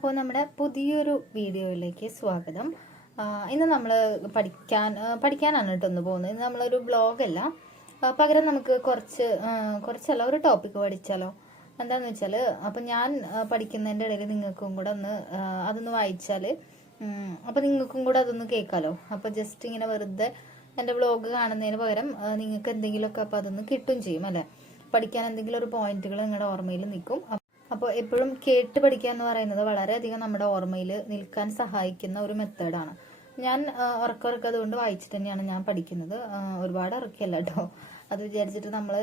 അപ്പോൾ നമ്മുടെ പുതിയൊരു വീഡിയോയിലേക്ക് സ്വാഗതം. ഇന്ന് നമ്മൾ പഠിക്കാനാണ് കേട്ടോ ഒന്ന് പോകുന്നത്. ഇന്ന് നമ്മളൊരു ബ്ലോഗല്ല, പകരം നമുക്ക് കുറച്ചല്ല ഒരു ടോപ്പിക്ക് പഠിച്ചാലോ. എന്താന്ന് വെച്ചാൽ അപ്പം ഞാൻ പഠിക്കുന്നതിൻ്റെ ഇടയിൽ നിങ്ങൾക്കും കൂടെ അതൊന്ന് വായിച്ചാൽ അപ്പം നിങ്ങൾക്കും കൂടെ അതൊന്ന് കേൾക്കാമല്ലോ. അപ്പോൾ ജസ്റ്റ് ഇങ്ങനെ വെറുതെ എൻ്റെ ബ്ലോഗ് കാണുന്നതിന് പകരം നിങ്ങൾക്ക് എന്തെങ്കിലുമൊക്കെ അപ്പം അതൊന്ന് കിട്ടും ചെയ്യും അല്ലേ. പഠിക്കാൻ എന്തെങ്കിലും ഒരു പോയിന്റുകൾ നിങ്ങളുടെ ഓർമ്മയിൽ നിൽക്കും. അപ്പോൾ എപ്പോഴും കേട്ട് പഠിക്കുക എന്ന് പറയുന്നത് വളരെയധികം നമ്മുടെ ഓർമ്മയിൽ നിൽക്കാൻ സഹായിക്കുന്ന ഒരു മെത്തേഡാണ്. ഞാൻ ഉറക്കം അതുകൊണ്ട് വായിച്ചിട്ട് തന്നെയാണ് ഞാൻ പഠിക്കുന്നത്. ഒരുപാട് ഉറക്കല്ല കേട്ടോ. അത് വിചാരിച്ചിട്ട് നമ്മൾ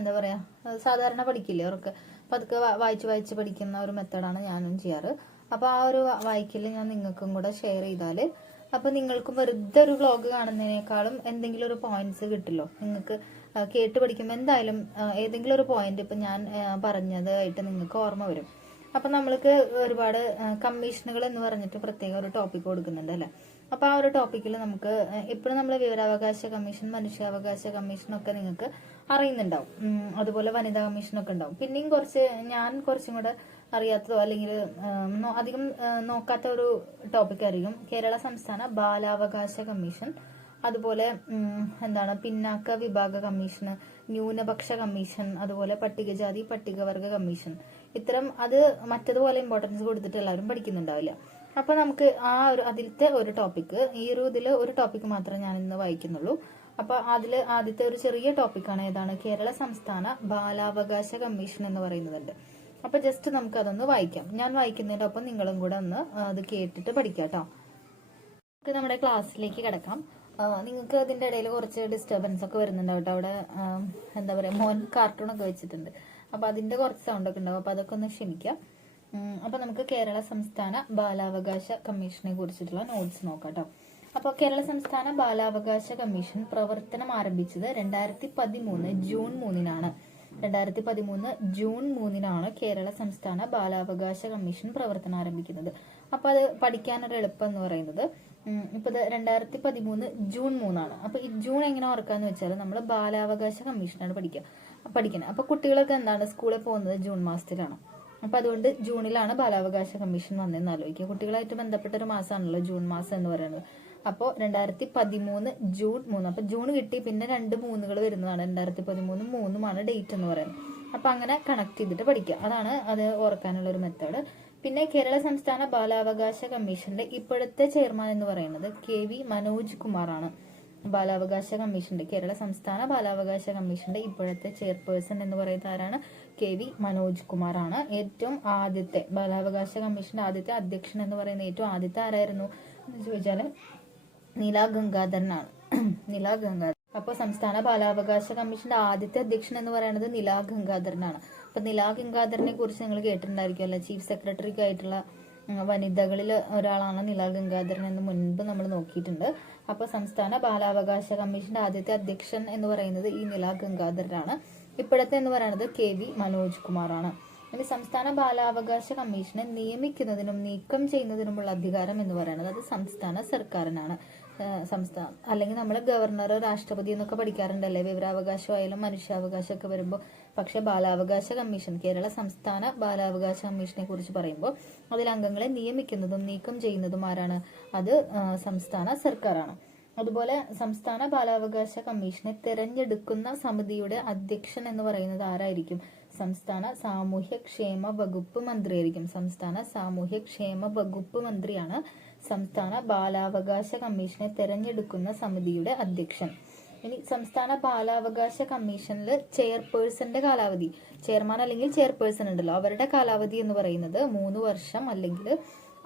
എന്താ പറയുക, സാധാരണ പഠിക്കില്ലേ ഉറക്കം, അപ്പം അതൊക്കെ വായിച്ച് പഠിക്കുന്ന ഒരു മെത്തേഡാണ് ഞാനും ചെയ്യാറ്. അപ്പോൾ ആ ഒരു വായിക്കൽ ഞാൻ നിങ്ങൾക്കും കൂടെ ഷെയർ ചെയ്താൽ അപ്പം നിങ്ങൾക്കും വെറുതെ ഒരു വ്ലോഗ് കാണുന്നതിനേക്കാളും എന്തെങ്കിലും ഒരു പോയിന്റ്സ് കിട്ടില്ലോ. നിങ്ങൾക്ക് കേട്ട് പഠിക്കുമ്പോൾ എന്തായാലും ഏതെങ്കിലും ഒരു പോയിന്റ് ഇപ്പം ഞാൻ പറഞ്ഞതായിട്ട് നിങ്ങൾക്ക് ഓർമ്മ വരും. അപ്പം നമ്മൾക്ക് ഒരുപാട് കമ്മീഷനുകൾ എന്ന് പറഞ്ഞിട്ട് പ്രത്യേക ഒരു ടോപ്പിക് കൊടുക്കുന്നുണ്ട് അല്ലേ. അപ്പോൾ ആ ഒരു ടോപ്പിക്കിൽ നമുക്ക് എപ്പോഴും നമ്മൾ വിവരാവകാശ കമ്മീഷൻ, മനുഷ്യാവകാശ കമ്മീഷനൊക്കെ നിങ്ങൾക്ക് അറിയുന്നുണ്ടാവും. അതുപോലെ വനിതാ കമ്മീഷനൊക്കെ ഉണ്ടാവും. പിന്നെയും ഞാൻ കുറച്ചും കൂടെ അറിയാത്തതോ അല്ലെങ്കിൽ അധികം നോക്കാത്ത ഒരു ടോപ്പിക് ആയിരിക്കും കേരള സംസ്ഥാന ബാലാവകാശ കമ്മീഷൻ. അതുപോലെ പിന്നാക്ക വിഭാഗ കമ്മീഷന്, ന്യൂനപക്ഷ കമ്മീഷൻ, അതുപോലെ പട്ടികജാതി പട്ടികവർഗ കമ്മീഷൻ. അത് മറ്റതുപോലെ ഇമ്പോർട്ടൻസ് കൊടുത്തിട്ട് എല്ലാവരും പഠിക്കുന്നുണ്ടാവില്ല. അപ്പൊ നമുക്ക് അതിലത്തെ ഒരു ടോപ്പിക്ക്, ഇതിൽ ഒരു ടോപ്പിക്ക് മാത്രമേ ഞാൻ ഇന്ന് വായിക്കുന്നുള്ളൂ. അപ്പൊ അതിൽ ആദ്യത്തെ ഒരു ചെറിയ ടോപ്പിക്കാണ് ഏതാണ്, കേരള സംസ്ഥാന ബാലാവകാശ കമ്മീഷൻ എന്ന് പറയുന്നുണ്ട്. അപ്പൊ ജസ്റ്റ് നമുക്ക് അതൊന്ന് വായിക്കാം. ഞാൻ വായിക്കുന്നതിന്റെ ഒപ്പം നിങ്ങളും കൂടെ അത് കേട്ടിട്ട് പഠിക്കാം കേട്ടോ. നമുക്ക് നമ്മുടെ ക്ലാസ്സിലേക്ക് കിടക്കാം. നിങ്ങൾക്ക് അതിന്റെ ഇടയിൽ കുറച്ച് ഡിസ്റ്റർബൻസ് ഒക്കെ വരുന്നുണ്ടാവും കേട്ടോ. അവിടെ എന്താ പറയാ, മോൻ കാർട്ടൂണൊക്കെ വെച്ചിട്ടുണ്ട്. അപ്പൊ അതിന്റെ കുറച്ച് സൗണ്ട് ഒക്കെ ഉണ്ടാവും. അപ്പൊ അതൊക്കെ ഒന്ന് ക്ഷമിക്കാം. അപ്പൊ നമുക്ക് കേരള സംസ്ഥാന ബാലാവകാശ കമ്മീഷനെ കുറിച്ചിട്ടുള്ള നോട്ട്സ് നോക്കാം കേട്ടോ. അപ്പോൾ കേരള സംസ്ഥാന ബാലാവകാശ കമ്മീഷൻ പ്രവർത്തനം ആരംഭിച്ചത് 2013 ജൂൺ 3-നാണ്. 2013 ജൂൺ 3-നാണ് കേരള സംസ്ഥാന ബാലാവകാശ കമ്മീഷൻ പ്രവർത്തനം ആരംഭിക്കുന്നത്. അപ്പൊ അത് പഠിക്കാനൊരു എളുപ്പം എന്ന് പറയുന്നത് ഇപ്പൊ 2013 ജൂൺ 3-നാണ്. അപ്പൊ ഈ ജൂൺ എങ്ങനെ ഓർക്കാന്ന് വെച്ചാൽ നമ്മൾ ബാലാവകാശ കമ്മീഷനാണ് പഠിക്കുന്നത്. അപ്പൊ കുട്ടികളൊക്കെ സ്കൂളിൽ പോകുന്നത് ജൂൺ മാസത്തിലാണ്. അപ്പൊ അതുകൊണ്ട് ജൂണിലാണ് ബാലാവകാശ കമ്മീഷൻ വന്നതെന്ന് ആലോചിക്കുക. കുട്ടികളായിട്ട് ബന്ധപ്പെട്ട ഒരു മാസമാണല്ലോ ജൂൺ മാസം എന്ന് പറയുന്നത്. അപ്പോൾ 2013 ജൂൺ 3. അപ്പൊ ജൂൺ കിട്ടി, പിന്നെ 2 3 വരുന്നതാണ്. 2013 3-മാണ് ഡേറ്റ് എന്ന് പറയുന്നത്. അപ്പൊ അങ്ങനെ കണക്ട് ചെയ്തിട്ട് പഠിക്കുക. അതാണ് അത് ഓർക്കാനുള്ള ഒരു മെത്തേഡ്. പിന്നെ കേരള സംസ്ഥാന ബാലാവകാശ കമ്മീഷന്റെ ഇപ്പോഴത്തെ ചെയർമാൻ എന്ന് പറയുന്നത് KV മനോജ് കുമാറാണ്. കേരള സംസ്ഥാന ബാലാവകാശ കമ്മീഷന്റെ ഇപ്പോഴത്തെ ചെയർപേഴ്സൺ എന്ന് പറയുന്നത് ആരാണ്? KV മനോജ് കുമാറാണ്. ഏറ്റവും ആദ്യത്തെ ബാലാവകാശ കമ്മീഷന്റെ ആദ്യത്തെ അധ്യക്ഷൻ എന്ന് പറയുന്നത് ഏറ്റവും ആദ്യത്തെ ആരായിരുന്നു എന്ന് ചോദിച്ചാല് നീലാ ഗംഗാധരനാണ്. അപ്പോൾ സംസ്ഥാന ബാലാവകാശ കമ്മീഷന്റെ ആദ്യത്തെ അധ്യക്ഷൻ എന്ന് പറയുന്നത് നീലാ ഗംഗാധരനാണ്. അപ്പൊ നീലാ ഗംഗാധരനെ കുറിച്ച് നിങ്ങൾ കേട്ടിട്ടുണ്ടായിരിക്കും അല്ലെ. ചീഫ് സെക്രട്ടറിക്ക് ആയിട്ടുള്ള വനിതകളിൽ ഒരാളാണ് നീലാ ഗംഗാധരൻ എന്ന് മുൻപ് നമ്മൾ നോക്കിയിട്ടുണ്ട്. അപ്പൊ സംസ്ഥാന ബാലാവകാശ കമ്മീഷന്റെ ആദ്യത്തെ അധ്യക്ഷൻ എന്ന് പറയുന്നത് ഈ നീലാ ഗംഗാധരനാണ്. ഇപ്പോഴത്തെ എന്ന് പറയുന്നത് KV മനോജ് കുമാറാണ്. ഇനി സംസ്ഥാന ബാലാവകാശ കമ്മീഷനെ നിയമിക്കുന്നതിനും നീക്കം ചെയ്യുന്നതിനുമുള്ള അധികാരം എന്ന് പറയുന്നത് അത് സംസ്ഥാന സർക്കാരിനാണ്. അല്ലെങ്കിൽ നമ്മൾ ഗവർണർ, രാഷ്ട്രപതി എന്നൊക്കെ പഠിക്കാറുണ്ടല്ലേ, വിവരാവകാശമായാലും മനുഷ്യാവകാശം ഒക്കെ വരുമ്പോൾ. പക്ഷെ ബാലാവകാശ കമ്മീഷൻ, കേരള സംസ്ഥാന ബാലാവകാശ കമ്മീഷനെ കുറിച്ച് പറയുമ്പോൾ അതിൽ അംഗങ്ങളെ നിയമിക്കുന്നതും നീക്കം ചെയ്യുന്നതും ആരാണ്? അത് സംസ്ഥാന സർക്കാരാണ്. അതുപോലെ സംസ്ഥാന ബാലാവകാശ കമ്മീഷനെ തിരഞ്ഞെടുക്കുന്ന സമിതിയുടെ അധ്യക്ഷൻ എന്ന് പറയുന്നത് ആരായിരിക്കും? സംസ്ഥാന സാമൂഹ്യ ക്ഷേമ വകുപ്പ് മന്ത്രിയായിരിക്കും. സംസ്ഥാന സാമൂഹ്യ ക്ഷേമ വകുപ്പ് മന്ത്രിയാണ് സംസ്ഥാന ബാലാവകാശ കമ്മീഷനെ തിരഞ്ഞെടുക്കുന്ന സമിതിയുടെ അധ്യക്ഷൻ. ഇനി സംസ്ഥാന ബാലാവകാശ കമ്മീഷനിൽ ചെയർപേഴ്സന്റെ കാലാവധി, ചെയർമാൻ അല്ലെങ്കിൽ ചെയർപേഴ്സൺ ഉണ്ടല്ലോ, അവരുടെ കാലാവധി എന്ന് പറയുന്നത് 3 വർഷം അല്ലെങ്കിൽ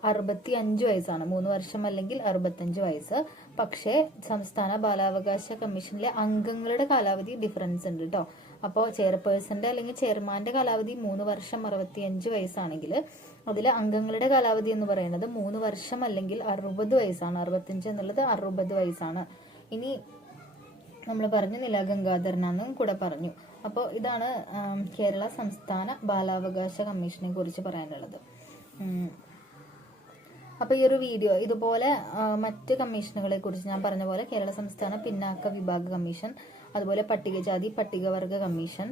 65 വയസ്സാണ്. 3 വർഷം അല്ലെങ്കിൽ 65 വയസ്സ്. പക്ഷേ സംസ്ഥാന ബാലാവകാശ കമ്മീഷനിലെ അംഗങ്ങളുടെ കാലാവധി ഡിഫറൻസ് ഉണ്ട് കേട്ടോ. അപ്പോൾ ചെയർപേഴ്സന്റെ അല്ലെങ്കിൽ ചെയർമാന്റെ കാലാവധി 3 വർഷം 65 വയസ്സാണെങ്കിൽ അതിൽ അംഗങ്ങളുടെ കാലാവധി എന്ന് പറയുന്നത് 3 വർഷം അല്ലെങ്കിൽ 60 വയസ്സാണ്. 65 എന്നുള്ളത് 60 വയസ്സാണ്. ഇനി നമ്മൾ പറഞ്ഞു നീലാ ഗംഗാധരനാന്നും കൂടെ പറഞ്ഞു. അപ്പോൾ ഇതാണ് കേരള സംസ്ഥാന ബാലാവകാശ കമ്മീഷനെ കുറിച്ച് പറയാനുള്ളത്. അപ്പോൾ ഈ ഒരു വീഡിയോ ഇതുപോലെ മറ്റ് കമ്മീഷനുകളെ കുറിച്ച് ഞാൻ പറഞ്ഞ പോലെ കേരള സംസ്ഥാന പിന്നാക്ക വിഭാഗ കമ്മീഷൻ, അതുപോലെ പട്ടികജാതി പട്ടികവർഗ കമ്മീഷൻ,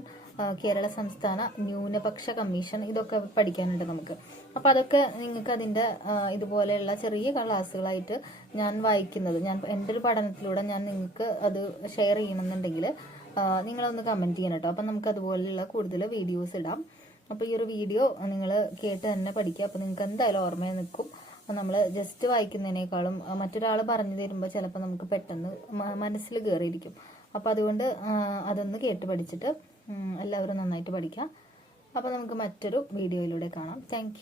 കേരള സംസ്ഥാന ന്യൂനപക്ഷ കമ്മീഷൻ, ഇതൊക്കെ പഠിക്കാനുണ്ട് നമുക്ക്. അപ്പോൾ അതൊക്കെ നിങ്ങൾക്ക് അതിൻ്റെ ഇതുപോലെയുള്ള ചെറിയ ക്ലാസ്സുകളായിട്ട് ഞാൻ വായിക്കുന്നത്, എൻ്റെ ഒരു പഠനത്തിലൂടെ ഞാൻ നിങ്ങൾക്ക് അത് ഷെയർ ചെയ്യണമെന്നുണ്ടെങ്കിൽ നിങ്ങളൊന്ന് കമൻറ്റ് ചെയ്യണം കേട്ടോ. അപ്പം നമുക്ക് അതുപോലെയുള്ള കൂടുതൽ വീഡിയോസ് ഇടാം. അപ്പോൾ ഈ ഒരു വീഡിയോ നിങ്ങൾ കേട്ട് തന്നെ പഠിക്കുക. അപ്പോൾ നിങ്ങൾക്ക് എന്തായാലും ഓർമ്മയിൽ നിൽക്കും. നമ്മൾ ജസ്റ്റ് വായിക്കുന്നതിനേക്കാളും മറ്റൊരാൾ പറഞ്ഞു തരുമ്പോൾ ചിലപ്പോൾ നമുക്ക് പെട്ടെന്ന് മനസ്സിൽ കയറിയിരിക്കും. അപ്പോൾ അതുകൊണ്ട് അതൊന്ന് കേട്ട് പഠിച്ചിട്ട് എല്ലാവരും നന്നായിട്ട് പഠിക്കാം. അപ്പോൾ നമുക്ക് മറ്റൊരു വീഡിയോയിലൂടെ കാണാം. താങ്ക്